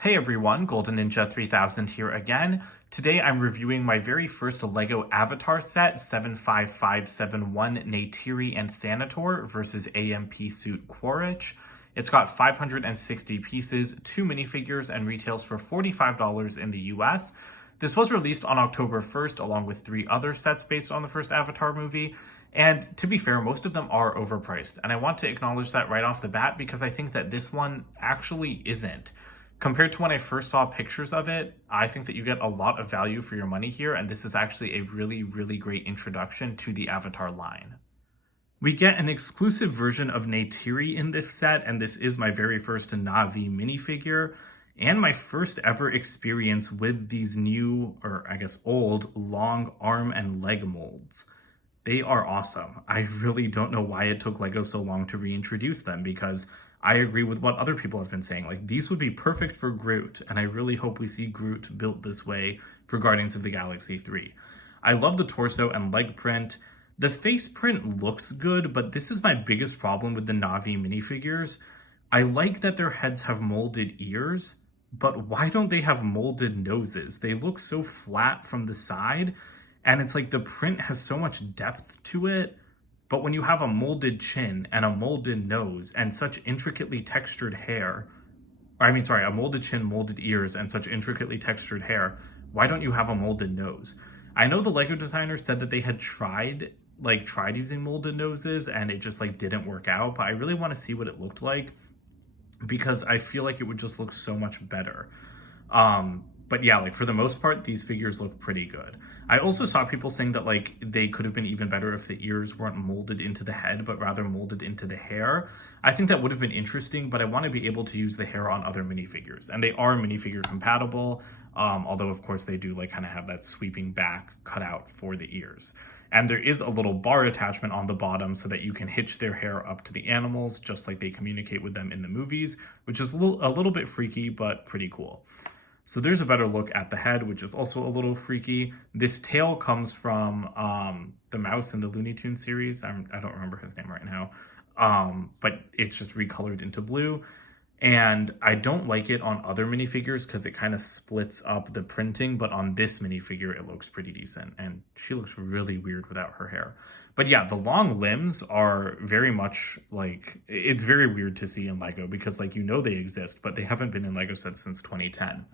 Hey everyone, Golden Ninja 3000 here again. Today I'm reviewing my very first LEGO Avatar set, 75571 Neytiri and Thanator versus AMP Suit Quaritch. It's got 560 pieces, 2 minifigures, and retails for $45 in the US. This was released on October 1st along with 3 other sets based on the first Avatar movie. And to be fair, most of them are overpriced. And I want to acknowledge that right off the bat because I think that this one actually isn't. Compared to when I first saw pictures of it, I think that you get a lot of value for your money here, and this is actually a really, really great introduction to the Avatar line. We get an exclusive version of Neytiri in this set, and this is my very first Na'vi minifigure, and my first ever experience with these new, or I guess old, long arm and leg molds. They are awesome. I really don't know why it took LEGO so long to reintroduce them, because I agree with what other people have been saying. Like, these would be perfect for Groot, and I really hope we see Groot built this way for Guardians of the Galaxy 3. I love the torso and leg print. The face print looks good, but this is my biggest problem with the Na'vi minifigures. I like that their heads have molded ears, but why don't they have molded noses? They look so flat from the side, and it's like the print has so much depth to it. But when you have a molded chin and a molded nose and such intricately textured hair, a molded chin, molded ears, and such intricately textured hair, why don't you have a molded nose? I know the LEGO designers said that they had tried using molded noses and it just didn't work out, but I really want to see what it looked like because I feel like it would just look so much better. But yeah, for the most part, these figures look pretty good. I also saw people saying that they could have been even better if the ears weren't molded into the head, but rather molded into the hair. I think that would have been interesting, but I want to be able to use the hair on other minifigures. And they are minifigure compatible, although of course they do kind of have that sweeping back cutout for the ears. And there is a little bar attachment on the bottom so that you can hitch their hair up to the animals, just like they communicate with them in the movies, which is a little bit freaky, but pretty cool. So there's a better look at the head, which is also a little freaky. This tail comes from the mouse in the Looney Tunes series. I don't remember his name right now, but it's just recolored into blue. And I don't like it on other minifigures because it kind of splits up the printing, but on this minifigure, it looks pretty decent. And she looks really weird without her hair. But yeah, the long limbs are very much it's very weird to see in LEGO because they exist, but they haven't been in LEGO sets since 2010.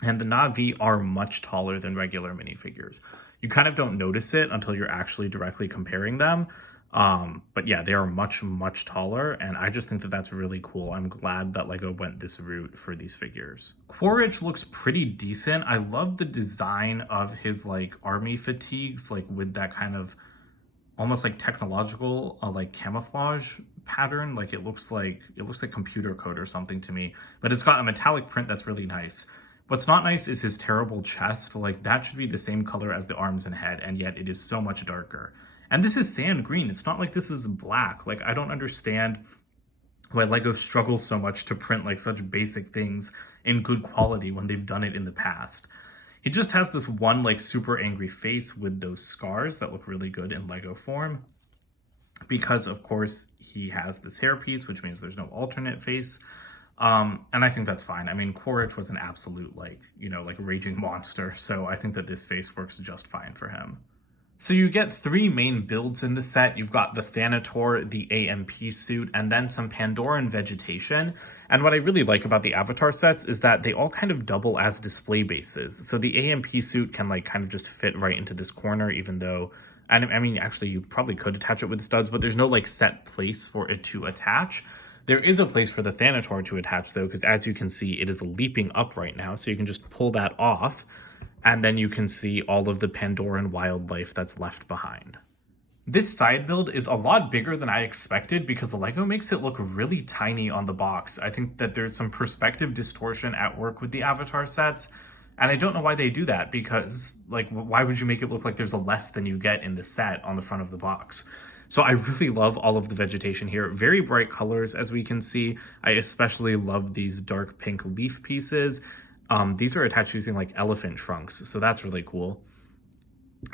And the Na'vi are much taller than regular minifigures. You kind of don't notice it until you're actually directly comparing them. But yeah, they are much, much taller, and I just think that that's really cool. I'm glad that LEGO went this route for these figures. Quaritch looks pretty decent. I love the design of his army fatigues, with that kind of almost technological camouflage pattern. It looks like computer code or something to me, but it's got a metallic print that's really nice. What's not nice is his terrible chest. That should be the same color as the arms and head, and yet it is so much darker. And this is sand green. It's not like this is black. I don't understand why LEGO struggles so much to print such basic things in good quality when they've done it in the past. He just has this one super angry face with those scars that look really good in LEGO form. Because of course he has this hairpiece, which means there's no alternate face. And I think that's fine. I mean, Quaritch was an absolute, raging monster, so I think that this face works just fine for him. So you get 3 main builds in the set. You've got the Thanator, the AMP suit, and then some Pandoran vegetation. And what I really like about the Avatar sets is that they all kind of double as display bases. So the AMP suit can kind of just fit right into this corner, even though, I mean, actually you probably could attach it with studs, but there's no set place for it to attach. There is a place for the Thanator to attach, though, because as you can see, it is leaping up right now. So you can just pull that off, and then you can see all of the Pandoran wildlife that's left behind. This side build is a lot bigger than I expected because the LEGO makes it look really tiny on the box. I think that there's some perspective distortion at work with the Avatar sets, and I don't know why they do that because, why would you make it look like there's a less than you get in the set on the front of the box? So I really love all of the vegetation here. Very bright colors, as we can see. I especially love these dark pink leaf pieces. These are attached using elephant trunks, so that's really cool.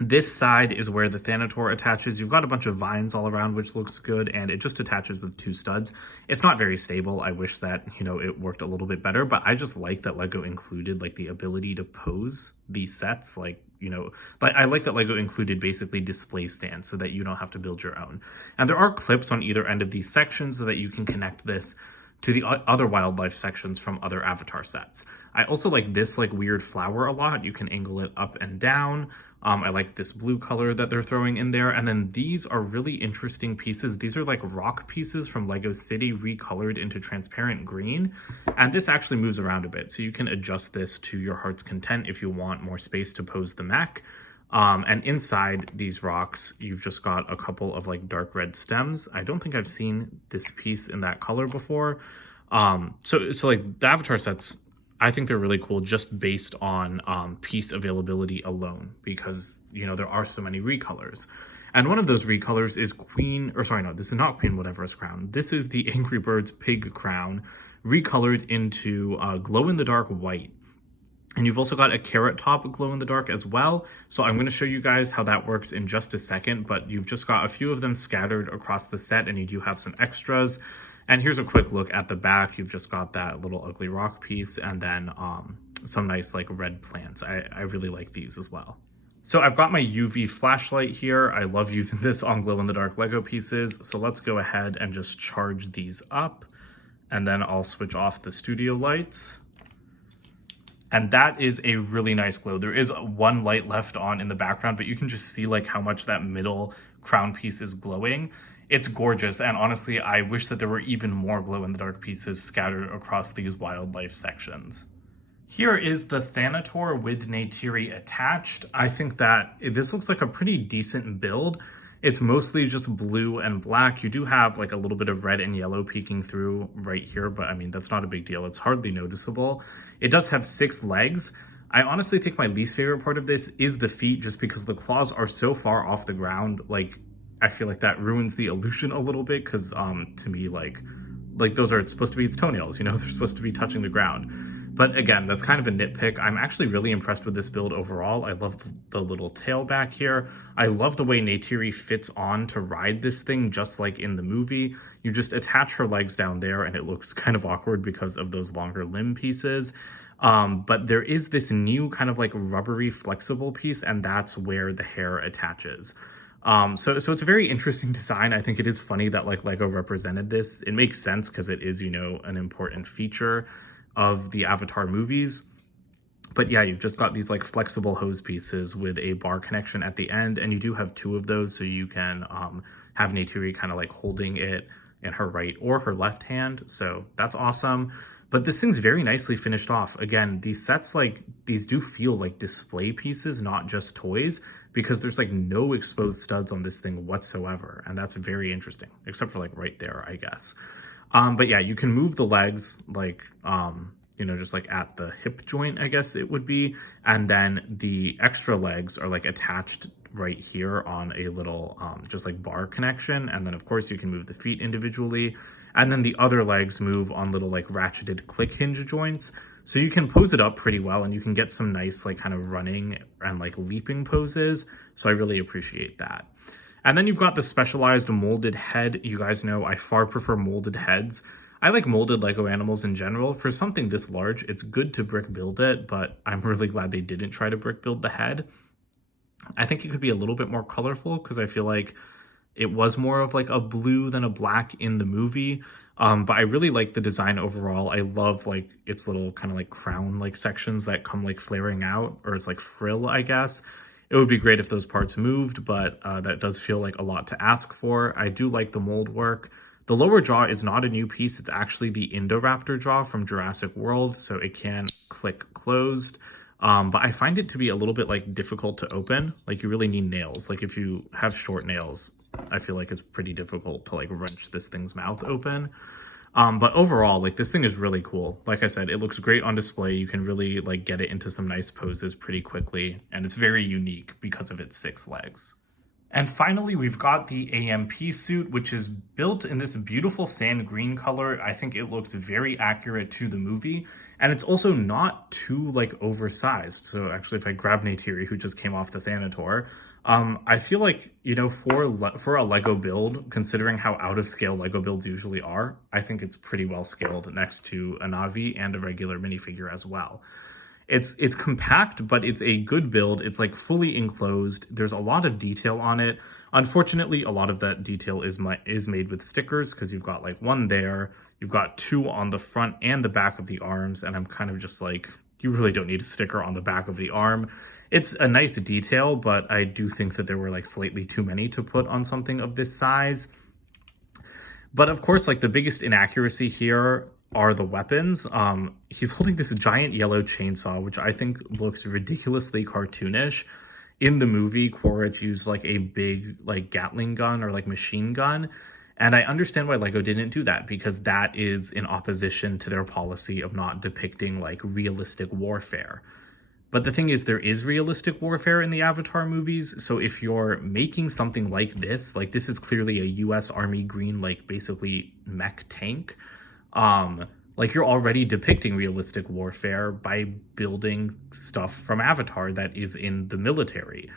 This side is where the Thanator attaches. You've got a bunch of vines all around, which looks good, and it just attaches with 2 studs. It's not very stable. I wish that, you know, it worked a little bit better, but I just like that LEGO included like the ability to pose these sets, like, you know, but I like that LEGO included basically display stands so that you don't have to build your own. And there are clips on either end of these sections so that you can connect this to the other wildlife sections from other Avatar sets. I also like this like weird flower a lot. You can angle it up and down. I like this blue color that they're throwing in there. And then these are really interesting pieces. These are like rock pieces from Lego City recolored into transparent green. And this actually moves around a bit. So you can adjust this to your heart's content if you want more space to pose the mech. And inside these rocks, you've just got a couple of like dark red stems. I don't think I've seen this piece in that color before. So like the Avatar sets, I think they're really cool just based on piece availability alone, because, you know, there are so many recolors. And one of those recolors is this is not Queen Whatever's crown. This is the Angry Birds pig crown recolored into glow-in-the-dark white. And you've also got a carrot top glow-in-the-dark as well. So I'm going to show you guys how that works in just a second, but you've just got a few of them scattered across the set, and you do have some extras. And here's a quick look at the back. You've just got that little ugly rock piece, and then some nice like red plants. I really like these as well. So I've got my UV flashlight here. I love using this on glow-in-the-dark Lego pieces. So let's go ahead and just charge these up, and then I'll switch off the studio lights. And that is a really nice glow. There is one light left on in the background, but you can just see like how much that middle crown piece is glowing. It's gorgeous, and honestly, I wish that there were even more glow-in-the-dark pieces scattered across these wildlife sections. Here is the Thanator with Neytiri attached. I think that this looks like a pretty decent build. It's mostly just blue and black. You do have like a little bit of red and yellow peeking through right here, but I mean, that's not a big deal. It's hardly noticeable. It does have 6 legs. I honestly think my least favorite part of this is the feet, just because the claws are so far off the ground. Like, I feel like that ruins the illusion a little bit, because to me, like those are supposed to be its toenails, you know, they're supposed to be touching the ground. But again, that's kind of a nitpick. I'm actually really impressed with this build overall. I love the little tail back here. I love the way Neytiri fits on to ride this thing, just like in the movie. You just attach her legs down there, and it looks kind of awkward because of those longer limb pieces. But there is this new kind of like rubbery flexible piece, and that's where the hair attaches. So it's a very interesting design. I think it is funny that like Lego represented this. It makes sense because it is, you know, an important feature of the Avatar movies. But yeah, you've just got these like flexible hose pieces with a bar connection at the end, and you do have 2 of those, so you can have Neytiri kind of like holding it in her right or her left hand. So that's awesome. But this thing's very nicely finished off. Again, these sets, like, these do feel like display pieces, not just toys, because there's like no exposed studs on this thing whatsoever. And that's very interesting, except for like right there, I guess. But yeah, you can move the legs like, you know, just like at the hip joint, I guess it would be. And then the extra legs are like attached right here on a little just like bar connection. And then of course you can move the feet individually. And then the other legs move on little like ratcheted click hinge joints. So you can pose it up pretty well, and you can get some nice like kind of running and like leaping poses. So I really appreciate that. And then you've got the specialized molded head. You guys know I far prefer molded heads. I like molded Lego animals in general. For something this large, it's good to brick build it, but I'm really glad they didn't try to brick build the head. I think it could be a little bit more colorful, because I feel like it was more of like a blue than a black in the movie. But I really like the design overall. I love like its little kind of like crown like sections that come like flaring out, or it's like frill, I guess. It would be great if those parts moved, but that does feel like a lot to ask for. I do like the mold work. The lower jaw is not a new piece. It's actually the Indoraptor jaw from Jurassic World, so it can click closed. But I find it to be a little bit like difficult to open. Like, you really need nails. Like, if you have short nails, I feel like it's pretty difficult to like wrench this thing's mouth open. But overall, like, this thing is really cool. Like I said, it looks great on display. You can really like get it into some nice poses pretty quickly, and it's very unique because of its 6 legs. And finally, we've got the AMP suit, which is built in this beautiful sand green color. I think it looks very accurate to the movie, and it's also not too like oversized. So actually, if I grab Neytiri, who just came off the Thanator, I feel like, you know, for a Lego build, considering how out of scale Lego builds usually are, I think it's pretty well scaled next to a Navi and a regular minifigure as well. It's compact, but it's a good build. It's like fully enclosed. There's a lot of detail on it. Unfortunately, a lot of that detail is made with stickers, because you've got like one there, you've got two on the front and the back of the arms, and I'm kind of just like, you really don't need a sticker on the back of the arm. It's a nice detail, but I do think that there were like slightly too many to put on something of this size. But of course, like the biggest inaccuracy here are the weapons. He's holding this giant yellow chainsaw, which I think looks ridiculously cartoonish. In the movie, Quaritch used like a big like Gatling gun or like machine gun. And I understand why Lego didn't do that, because that is in opposition to their policy of not depicting like realistic warfare. But the thing is, there is realistic warfare in the Avatar movies, so if you're making something like this is clearly a US Army green, like basically mech tank, like you're already depicting realistic warfare by building stuff from Avatar that is in the military.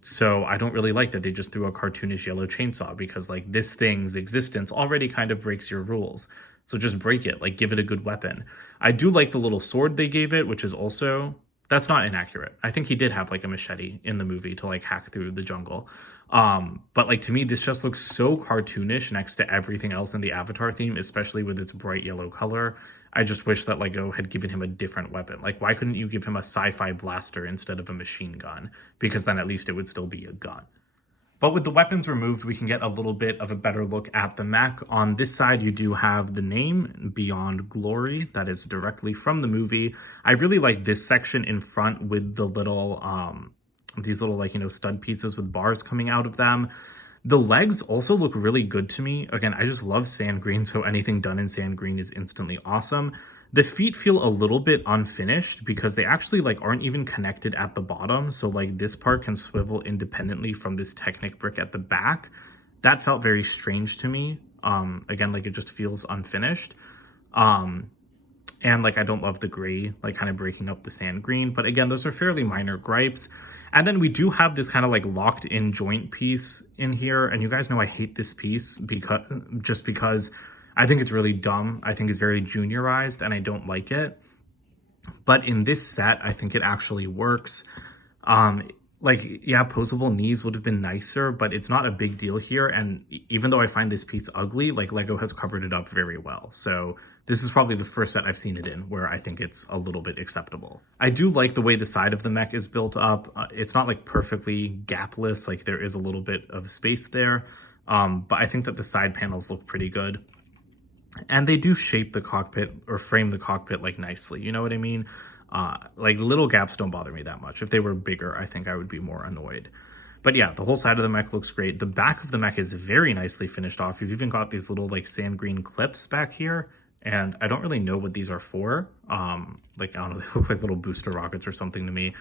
So I don't really like that they just threw a cartoonish yellow chainsaw, because like this thing's existence already kind of breaks your rules. So just break it, like give it a good weapon. I do like the little sword they gave it, which is also, that's not inaccurate. I think he did have like a machete in the movie to like hack through the jungle. But like to me, this just looks so cartoonish next to everything else in the Avatar theme, especially with its bright yellow color. I just wish that Lego had given him a different weapon. Like, why couldn't you give him a sci-fi blaster instead of a machine gun? Because then at least it would still be a gun. But with the weapons removed, we can get a little bit of a better look at the mech. On this side, you do have the name, Beyond Glory. That is directly from the movie. I really like this section in front with the little, these little like, you know, stud pieces with bars coming out of them. The legs also look really good to me. Again, I just love sand green, so anything done in sand green is instantly awesome. The feet feel a little bit unfinished because they actually like aren't even connected at the bottom. So like this part can swivel independently from this Technic brick at the back. That felt very strange to me. Again, like it just feels unfinished. And like I don't love the gray, like kind of breaking up the sand green. But again, those are fairly minor gripes. And then we do have this kind of like locked in joint piece in here. And you guys know I hate this piece because I think it's really dumb. I think it's very juniorized and I don't like it. But in this set, I think it actually works. Like, yeah, posable knees would have been nicer, but it's not a big deal here. And even though I find this piece ugly, like Lego has covered it up very well. So this is probably the first set I've seen it in where I think it's a little bit acceptable. I do like the way the side of the mech is built up. It's not like perfectly gapless, like there is a little bit of space there. But I think that the side panels look pretty good. And they do shape the cockpit or frame the cockpit like nicely, you know what I mean? Like little gaps don't bother me that much. If they were bigger, I think I would be more annoyed. But yeah, the whole side of the mech looks great. The back of the mech is very nicely finished off. You've even got these little like sand green clips back here. And I don't really know what these are for. Like, I don't know, they look like little booster rockets or something to me.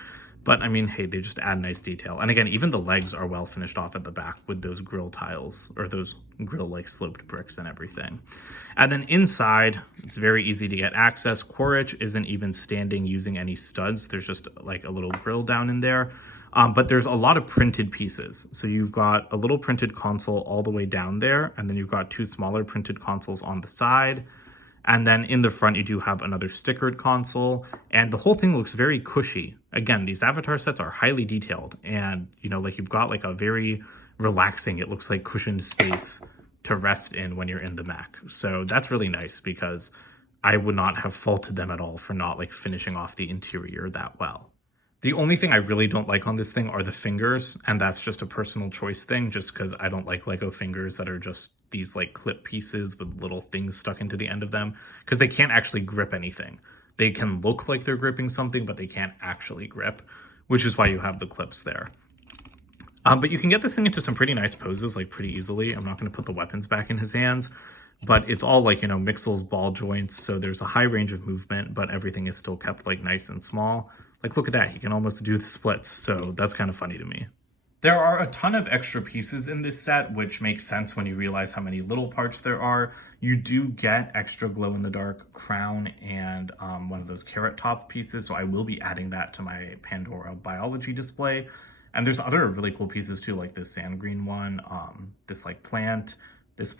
But I mean, hey, they just add nice detail. And again, even the legs are well finished off at the back with those grill tiles or those grill like sloped bricks and everything. And then inside, it's very easy to get access. Quaritch isn't even standing using any studs. There's just like a little grill down in there. But there's a lot of printed pieces. So you've got a little printed console all the way down there. And then you've got two smaller printed consoles on the side. And then in the front, you do have another stickered console, and the whole thing looks very cushy. Again, these Avatar sets are highly detailed, and, you know, like you've got like a very relaxing, it looks like cushioned space to rest in when you're in the mech. So that's really nice because I would not have faulted them at all for not like finishing off the interior that well. The only thing I really don't like on this thing are the fingers, and that's just a personal choice thing, just because I don't like Lego fingers that are just these like clip pieces with little things stuck into the end of them, because they can't actually grip anything. They can look like they're gripping something, but they can't actually grip, which is why you have the clips there. But you can get this thing into some pretty nice poses, like pretty easily. I'm not going to put the weapons back in his hands, but it's all like, you know, Mixel's ball joints, so there's a high range of movement, but everything is still kept like nice and small. Like, look at that, he can almost do the splits, so that's kind of funny to me. There are a ton of extra pieces in this set, which makes sense when you realize how many little parts there are. You do get extra glow-in-the-dark crown and one of those carrot top pieces, so I will be adding that to my Pandora biology display. And there's other really cool pieces too, like this sand green one, this like plant, this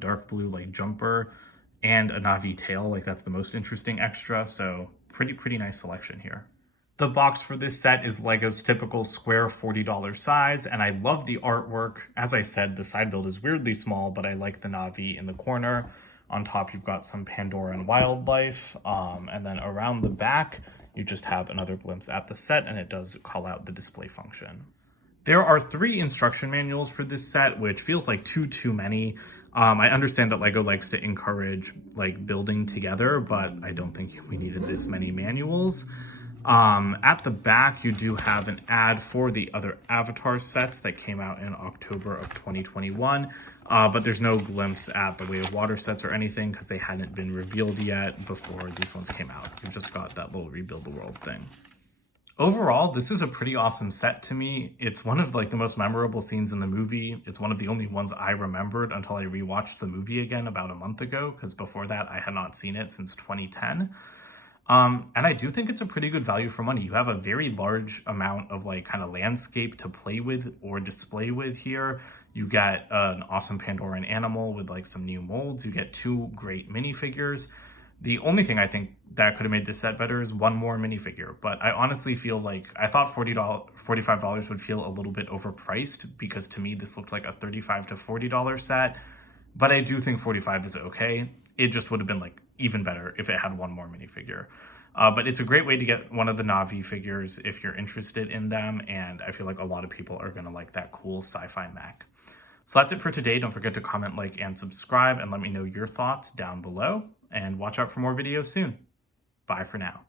dark blue like jumper, and a Navi tail. Like that's the most interesting extra, so pretty nice selection here. The box for this set is LEGO's typical square $40 size, and I love the artwork. As I said, the side build is weirdly small, but I like the Navi in the corner. On top, you've got some Pandoran wildlife, and then around the back, you just have another glimpse at the set, and it does call out the display function. There are 3 instruction manuals for this set, which feels like too many. I understand that LEGO likes to encourage like building together, but I don't think we needed this many manuals. At the back, you do have an ad for the other Avatar sets that came out in October of 2021, but there's no glimpse at the Way of Water sets or anything because they hadn't been revealed yet before these ones came out. You've just got that little Rebuild the World thing. Overall, this is a pretty awesome set to me. It's one of like the most memorable scenes in the movie. It's one of the only ones I remembered until I rewatched the movie again about a month ago, because before that I had not seen it since 2010. And I do think it's a pretty good value for money. You have a very large amount of like kind of landscape to play with or display with here. You get an awesome Pandoran animal with like some new molds. You get 2 great minifigures. The only thing I think that could have made this set better is 1 more minifigure. But I honestly feel like I thought $45 would feel a little bit overpriced, because to me this looked like a $35 to $40 set. But I do think 45 is okay. It just would have been like even better if it had 1 more minifigure. But it's a great way to get one of the Navi figures if you're interested in them, and I feel like a lot of people are going to like that cool sci-fi mech. So that's it for today. Don't forget to comment, like, and subscribe, and let me know your thoughts down below, and watch out for more videos soon. Bye for now.